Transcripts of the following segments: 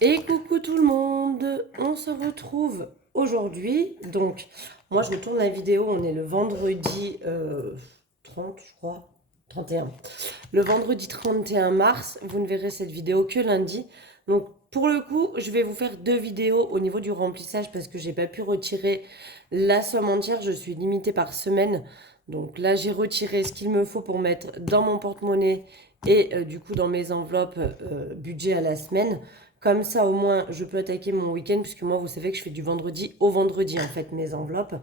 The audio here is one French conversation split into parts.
Et coucou tout le monde, on se retrouve aujourd'hui. Donc, moi je retourne la vidéo, on est le vendredi 30, je crois, 31. Le vendredi 31 mars, vous ne verrez cette vidéo que lundi. Donc, pour le coup, je vais vous faire deux vidéos au niveau du remplissage parce que j'ai pas pu retirer la somme entière, je suis limitée par semaine. Donc là, j'ai retiré ce qu'il me faut pour mettre dans mon porte-monnaie et du coup dans mes enveloppes budget à la semaine. Comme ça, au moins, je peux attaquer mon week-end, puisque moi, vous savez que je fais du vendredi au vendredi, en fait, mes enveloppes,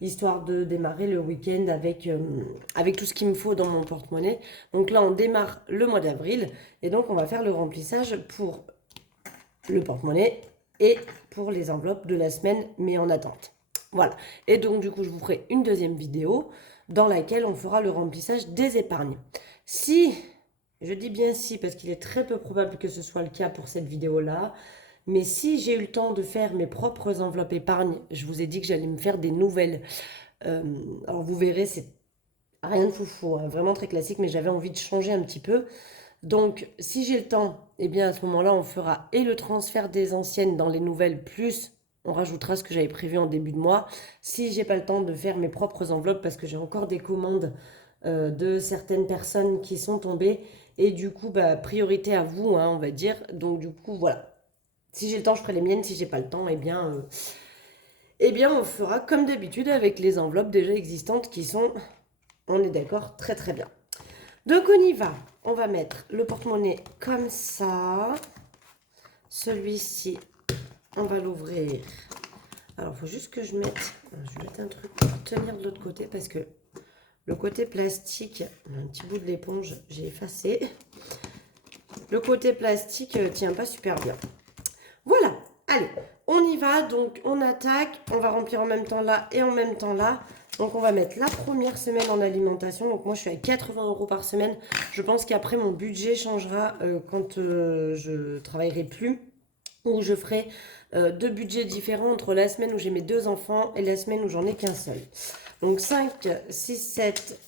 histoire de démarrer le week-end avec tout ce qu'il me faut dans mon porte-monnaie. Donc là, on démarre le mois d'avril, et donc on va faire le remplissage pour le porte-monnaie et pour les enveloppes de la semaine, mais en attente. Voilà. Et donc, du coup, je vous ferai une deuxième vidéo dans laquelle on fera le remplissage des épargnes. Si je dis bien si parce qu'il est très peu probable que ce soit le cas pour cette vidéo-là. Mais si j'ai eu le temps de faire mes propres enveloppes épargne, je vous ai dit que j'allais me faire des nouvelles. Euh, alors vous verrez, c'est rien de foufou, hein, vraiment très classique, mais j'avais envie de changer un petit peu. Donc si j'ai le temps, eh bien à ce moment-là, on fera et le transfert des anciennes dans les nouvelles, plus on rajoutera ce que j'avais prévu en début de mois. Si j'ai pas le temps de faire mes propres enveloppes, parce que j'ai encore des commandes de certaines personnes qui sont tombées, et du coup, bah, priorité à vous, hein, on va dire. Donc, du coup, voilà. Si j'ai le temps, je ferai les miennes. Si j'ai pas le temps, eh bien, on fera comme d'habitude avec les enveloppes déjà existantes qui sont, on est d'accord, très très bien. Donc, on y va. On va mettre le porte-monnaie comme ça. Celui-ci, on va l'ouvrir. Alors, il faut juste que je mette, je vais mettre un truc pour tenir de l'autre côté parce que le côté plastique, un petit bout de l'éponge, j'ai effacé. Le côté plastique tient pas super bien. Voilà, allez, on y va. Donc, on attaque. On va remplir en même temps là et en même temps là. Donc, on va mettre la première semaine en alimentation. Donc, moi, je suis à 80 euros par semaine. Je pense qu'après, mon budget changera quand je travaillerai plus. Ou je ferai deux budgets différents entre la semaine où j'ai mes deux enfants et la semaine où j'en ai qu'un seul. Donc, 5, 6, 7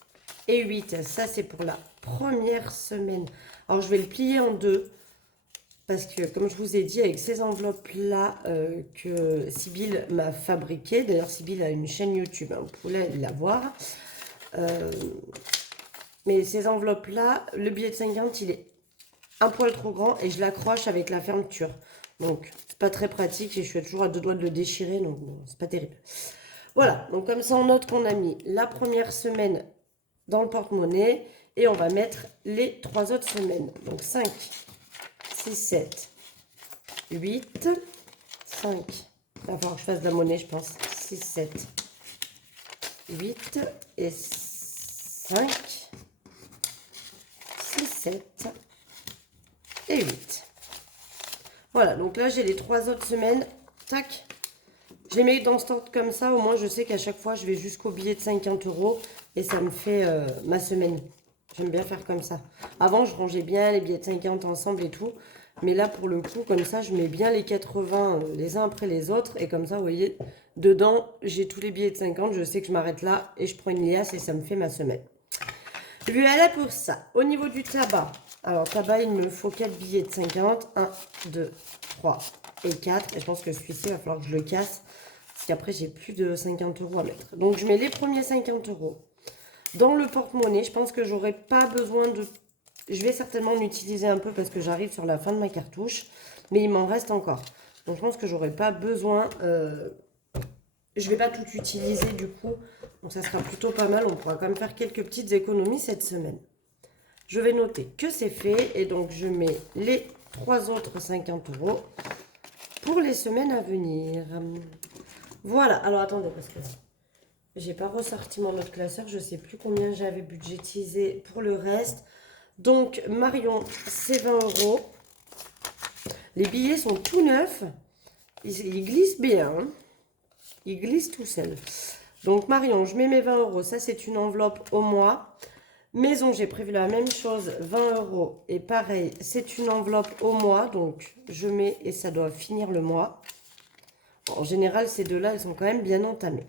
et 8, ça, c'est pour la première semaine. Alors, je vais le plier en deux. Parce que, comme je vous ai dit, avec ces enveloppes-là que Sybille m'a fabriquées, d'ailleurs, Sybille a une chaîne YouTube, hein, vous pouvez la voir. Euh, mais ces enveloppes-là, le billet de 50, il est un poil trop grand et je l'accroche avec la fermeture. Donc, c'est pas très pratique et je suis toujours à deux doigts de le déchirer, donc bon, c'est pas terrible. Voilà, donc comme ça, on note qu'on a mis la première semaine dans le porte-monnaie et on va mettre les 3 autres semaines. Donc, 5, 6, 7, 8, 5. Il va falloir que je fasse de la monnaie, je pense. 6, 7, 8 et 5, 6, 7 et 8. Voilà, donc là, j'ai les 3 autres semaines. Tac. Je les mets dans ce ordre comme ça. Au moins, je sais qu'à chaque fois, je vais jusqu'au billet de 50 euros et ça me fait ma semaine. J'aime bien faire comme ça. Avant, je rangeais bien les billets de 50 ensemble et tout. Mais là, pour le coup, comme ça, je mets bien les 80 les uns après les autres. Et comme ça, vous voyez, dedans, j'ai tous les billets de 50. Je sais que je m'arrête là et je prends une liasse et ça me fait ma semaine. Voilà pour ça. Au niveau du tabac. Alors, tabac, il me faut 4 billets de 50. 1, 2, 3 et 4. Et je pense que celui-ci, il va falloir que je le casse. Parce qu'après, j'ai plus de 50 euros à mettre. Donc, je mets les premiers 50 euros dans le porte-monnaie. Je pense que j'aurai pas besoin de... Je vais certainement en utiliser un peu parce que j'arrive sur la fin de ma cartouche. Mais il m'en reste encore. Donc, je pense que j'aurai pas besoin... Je vais pas tout utiliser du coup. Donc, ça sera plutôt pas mal. On pourra quand même faire quelques petites économies cette semaine. Je vais noter que c'est fait. Et donc, je mets les 3 autres 50 euros pour les semaines à venir. Voilà. Alors, attendez, parce que j'ai pas ressorti mon autre classeur. Je sais plus combien j'avais budgétisé pour le reste. Donc, Marion, c'est 20 euros. Les billets sont tout neufs. Ils glissent bien. Hein. Ils glissent tout seuls. Donc, Marion, je mets mes 20 euros. Ça, c'est une enveloppe au mois. Maison, j'ai prévu la même chose, 20 euros. Et pareil, c'est une enveloppe au mois. Donc, je mets et ça doit finir le mois. Bon, en général, ces deux-là, elles sont quand même bien entamées.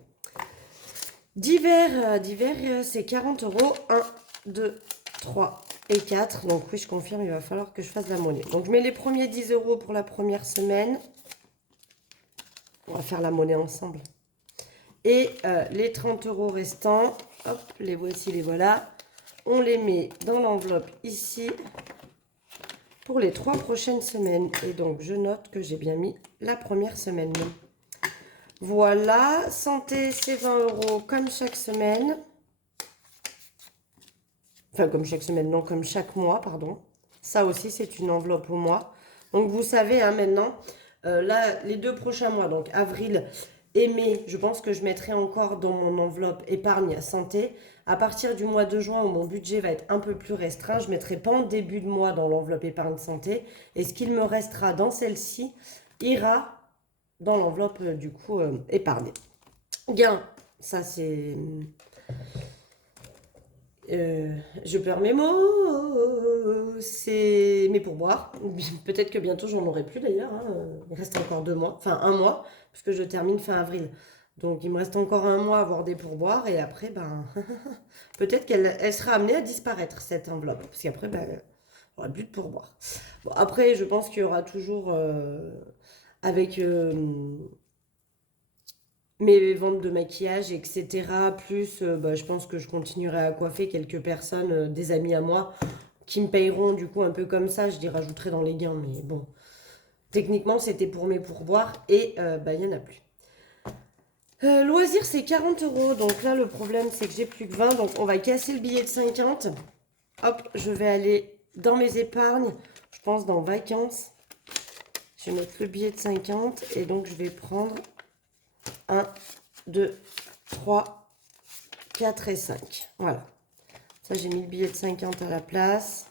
Divers, c'est 40 euros. 1, 2, 3, et 4. Donc oui, je confirme, il va falloir que je fasse la monnaie. Donc je mets les premiers 10 € pour la première semaine. On va faire la monnaie ensemble. Et les 30 € restants, hop, les voici, les voilà. On les met dans l'enveloppe ici pour les 3 prochaines semaines. Et donc, je note que j'ai bien mis la première semaine. Voilà, santé, c'est 20 € comme chaque semaine. Enfin, comme chaque semaine, non, comme chaque mois, pardon. Ça aussi, c'est une enveloppe au mois. Donc, vous savez, hein, maintenant, là, les 2 prochains mois, donc avril et mai, je pense que je mettrai encore dans mon enveloppe épargne santé. À partir du mois de juin, où mon budget va être un peu plus restreint, je ne mettrai pas en début de mois dans l'enveloppe épargne santé. Et ce qu'il me restera dans celle-ci ira dans l'enveloppe, du coup, épargnée. Gain, ça c'est... je perds mes mots, c'est mes pourboires. Peut-être que bientôt j'en aurai plus d'ailleurs, hein. Il reste encore 2 mois, enfin 1 mois, puisque je termine fin avril. Donc il me reste encore 1 mois à avoir des pourboires et après, ben, peut-être qu'elle sera amenée à disparaître cette enveloppe, parce qu'après, ben, il n'y aura plus de pourboires. Bon, après, je pense qu'il y aura toujours, avec mes ventes de maquillage, etc. Plus, bah, je pense que je continuerai à coiffer quelques personnes, des amis à moi, qui me payeront du coup un peu comme ça. Je les rajouterai dans les gains, mais bon. Techniquement, c'était pour mes pourboires et bah, il n'y en a plus. Loisirs, c'est 40 €. Donc là, le problème, c'est que j'ai plus que 20. Donc on va casser le billet de 50. Hop, je vais aller dans mes épargnes. Je pense dans vacances. Je vais mettre le billet de 50 et donc je vais prendre 1, 2, 3, 4 et 5. Voilà. Ça, j'ai mis le billet de 50 à la place.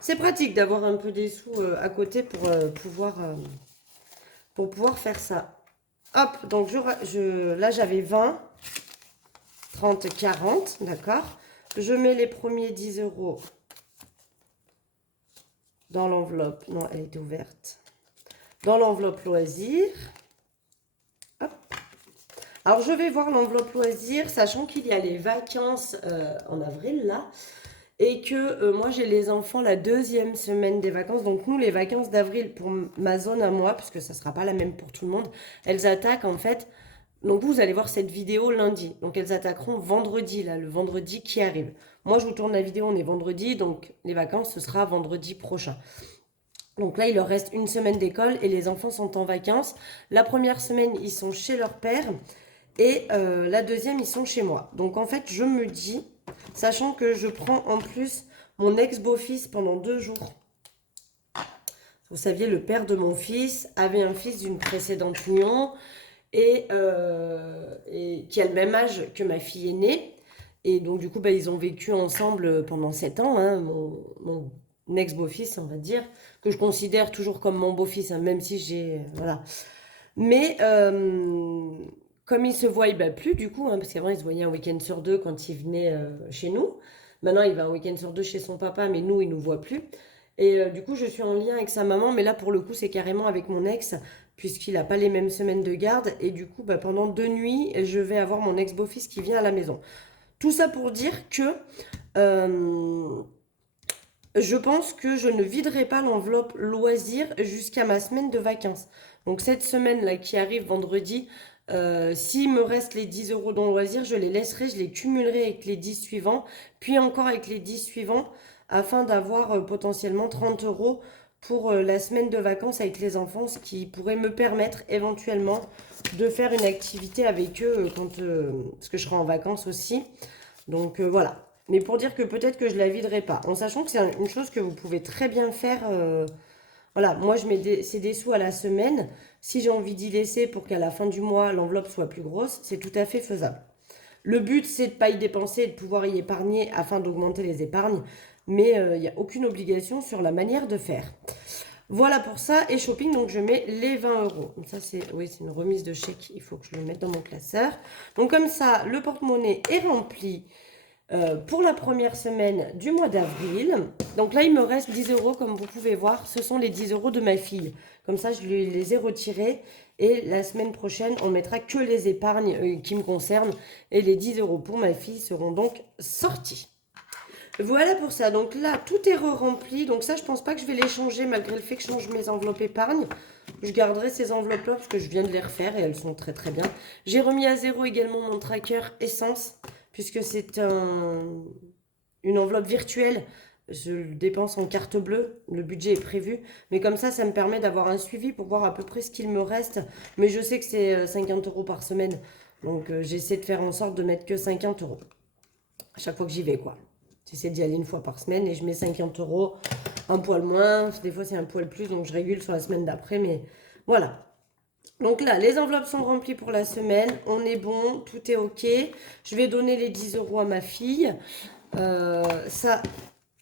C'est pratique d'avoir un peu des sous à côté pour pouvoir faire ça. Hop, donc là, j'avais 20, 30, 40, d'accord. Je mets les premiers 10 € dans l'enveloppe. Non, elle était ouverte. Dans l'enveloppe loisir. Hop. Alors, je vais voir l'enveloppe loisir, sachant qu'il y a les vacances en avril, là. Et que moi, j'ai les enfants la 2e semaine des vacances. Donc, nous, les vacances d'avril, pour ma zone à moi, parce que ça ne sera pas la même pour tout le monde, elles attaquent en fait... Donc, vous allez voir cette vidéo lundi. Donc, elles attaqueront vendredi, là, le vendredi qui arrive. Moi, je vous tourne la vidéo, on est vendredi. Donc, les vacances, ce sera vendredi prochain. Donc là, il leur reste 1 semaine d'école et les enfants sont en vacances. La première semaine, ils sont chez leur père. Et la deuxième, ils sont chez moi. Donc, en fait, je me dis... Sachant que je prends en plus mon ex-beau-fils pendant 2 jours. Vous saviez, le père de mon fils avait un fils d'une précédente union et qui a le même âge que ma fille aînée. Et donc, du coup, bah, ils ont vécu ensemble pendant 7 ans. Hein, mon ex-beau-fils, on va dire, que je considère toujours comme mon beau-fils, hein, même si j'ai... voilà. Mais... comme ils se voient bah, plus du coup, hein, parce qu'avant ils se voyaient un week-end sur 2 quand ils venaient chez nous. Maintenant il va un week-end sur 2 chez son papa, mais nous il nous voit plus. Et du coup je suis en lien avec sa maman, mais là pour le coup c'est carrément avec mon ex, puisqu'il n'a pas les mêmes semaines de garde. Et du coup bah, pendant 2 nuits je vais avoir mon ex-beau-fils qui vient à la maison. Tout ça pour dire que je pense que je ne viderai pas l'enveloppe loisir jusqu'à ma semaine de vacances. Donc cette semaine-là qui arrive vendredi, s'il me reste les 10 € dans loisir, je les laisserai, je les cumulerai avec les 10 suivants, puis encore avec les 10 suivants, afin d'avoir potentiellement 30 € pour la semaine de vacances avec les enfants, ce qui pourrait me permettre éventuellement de faire une activité avec eux parce que je serai en vacances aussi. Donc voilà. Mais pour dire que peut-être que je la viderai pas, en sachant que c'est une chose que vous pouvez très bien faire. Voilà, moi je mets c'est des sous à la semaine. Si j'ai envie d'y laisser pour qu'à la fin du mois l'enveloppe soit plus grosse, c'est tout à fait faisable. Le but c'est de ne pas y dépenser et de pouvoir y épargner afin d'augmenter les épargnes, mais il n'y a aucune obligation sur la manière de faire. Voilà pour ça, et shopping, donc je mets les 20 €. Ça c'est une remise de chèque, il faut que je le mette dans mon classeur. Donc comme ça, le porte-monnaie est rempli. Pour la première semaine du mois d'avril. Donc là, il me reste 10 € comme vous pouvez voir. Ce sont les 10 € de ma fille. Comme ça, je les ai retirés. Et la semaine prochaine, on mettra que les épargnes qui me concernent. Et les 10 € pour ma fille seront donc sortis. Voilà pour ça. Donc là, tout est re-rempli. Donc ça, je pense pas que je vais les changer malgré le fait que je change mes enveloppes épargne. Je garderai ces enveloppes-là parce que je viens de les refaire et elles sont très très bien. J'ai remis à zéro également mon tracker essence puisque c'est une enveloppe virtuelle. Je le dépense en carte bleue. Le budget est prévu. Mais comme ça me permet d'avoir un suivi pour voir à peu près ce qu'il me reste. Mais je sais que c'est 50 € par semaine. Donc j'essaie de faire en sorte de mettre que 50 € à chaque fois que j'y vais, quoi. J'essaie d'y aller une fois par semaine et je mets 50 €, un poil moins, des fois c'est un poil plus, donc je régule sur la semaine d'après, mais voilà. Donc là, les enveloppes sont remplies pour la semaine, on est bon, tout est ok. Je vais donner les 10 € à ma fille. Ça,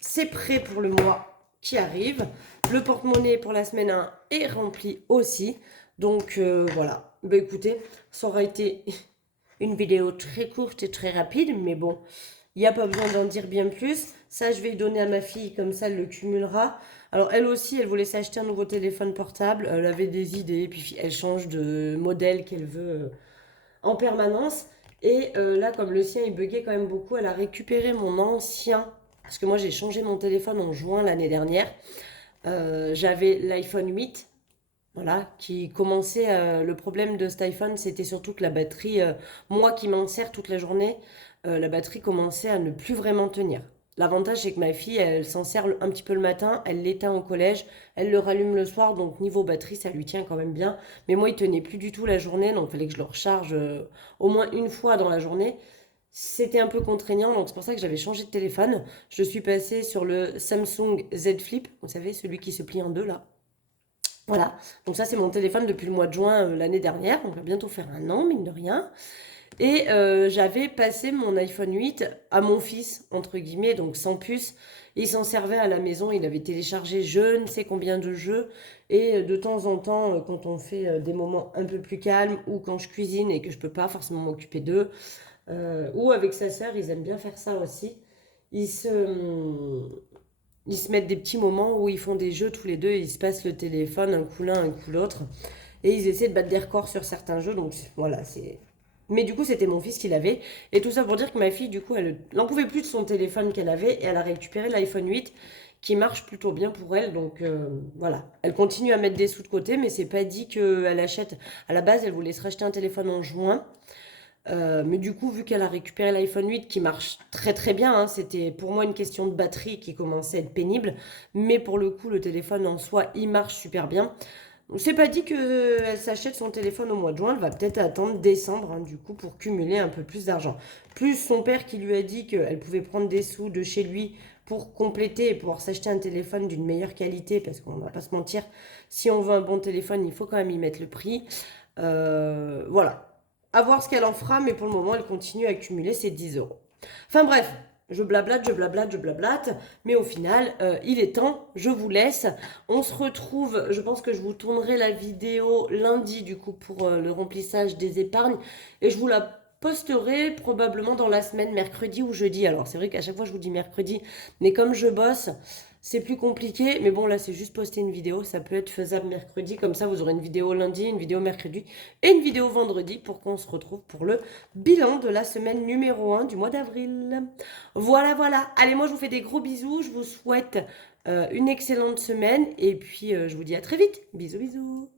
c'est prêt pour le mois qui arrive. Le porte-monnaie pour la semaine 1 est rempli aussi. Donc voilà, bah, écoutez, ça aura été une vidéo très courte et très rapide, mais bon, il n'y a pas besoin d'en dire bien plus. Ça, je vais le donner à ma fille, comme ça, elle le cumulera. Alors, elle aussi, elle voulait s'acheter un nouveau téléphone portable. Elle avait des idées, puis elle change de modèle qu'elle veut en permanence. Et là, comme le sien, il buguait quand même beaucoup, elle a récupéré mon ancien. Parce que moi, j'ai changé mon téléphone en juin l'année dernière. J'avais l'iPhone 8. Voilà, qui commençait. Le problème de cet iPhone, c'était surtout que la batterie, moi qui m'en sers toute la journée, la batterie commençait à ne plus vraiment tenir. L'avantage, c'est que ma fille, elle s'en sert un petit peu le matin, elle l'éteint au collège, elle le rallume le soir, donc niveau batterie, ça lui tient quand même bien. Mais moi, il tenait plus du tout la journée, donc il fallait que je le recharge au moins une fois dans la journée. C'était un peu contraignant, donc c'est pour ça que j'avais changé de téléphone. Je suis passée sur le Samsung Z Flip, vous savez, celui qui se plie en deux là. Voilà, donc ça c'est mon téléphone depuis le mois de juin l'année dernière, donc on va bientôt faire un an, mine de rien. Et j'avais passé mon iPhone 8 à mon fils, entre guillemets, donc sans puce. Il s'en servait à la maison, il avait téléchargé je ne sais combien de jeux. Et de temps en temps, quand on fait des moments un peu plus calmes, ou quand je cuisine et que je peux pas forcément m'occuper d'eux, ou avec sa sœur, ils aiment bien faire ça aussi. Ils se, ils se mettent des petits moments où ils font des jeux tous les deux, ils se passent le téléphone, un coup l'un, un coup l'autre, et ils essaient de battre des records sur certains jeux, donc voilà, c'est... Mais du coup, c'était mon fils qui l'avait, et tout ça pour dire que ma fille, du coup, elle n'en pouvait plus de son téléphone qu'elle avait, et elle a récupéré l'iPhone 8, qui marche plutôt bien pour elle, donc voilà. Elle continue à mettre des sous de côté, mais c'est pas dit qu'elle achète... À la base, elle voulait se racheter un téléphone en juin, mais du coup, vu qu'elle a récupéré l'iPhone 8 qui marche très très bien, hein, c'était pour moi une question de batterie qui commençait à être pénible. Mais pour le coup, le téléphone en soi, il marche super bien. C'est pas dit qu'elle s'achète son téléphone au mois de juin, elle va peut-être attendre décembre, hein, du coup, pour cumuler un peu plus d'argent. Plus son père qui lui a dit qu'elle pouvait prendre des sous de chez lui pour compléter et pouvoir s'acheter un téléphone d'une meilleure qualité, parce qu'on va pas se mentir, si on veut un bon téléphone, il faut quand même y mettre le prix. Voilà. À voir ce qu'elle en fera, mais pour le moment, elle continue à accumuler ses 10 euros. Enfin bref, je blablate, je blablate, je blablate, mais au final, il est temps, je vous laisse. On se retrouve, je pense que je vous tournerai la vidéo lundi, du coup, pour le remplissage des épargnes, et je vous la posterai probablement dans la semaine, mercredi ou jeudi. Alors c'est vrai qu'à chaque fois, je vous dis mercredi, mais comme je bosse, c'est plus compliqué, mais bon, là, c'est juste poster une vidéo. Ça peut être faisable mercredi. Comme ça, vous aurez une vidéo lundi, une vidéo mercredi et une vidéo vendredi pour qu'on se retrouve pour le bilan de la semaine numéro 1 du mois d'avril. Voilà, voilà. Allez, moi, je vous fais des gros bisous. Je vous souhaite une excellente semaine. Et puis, je vous dis à très vite. Bisous, bisous.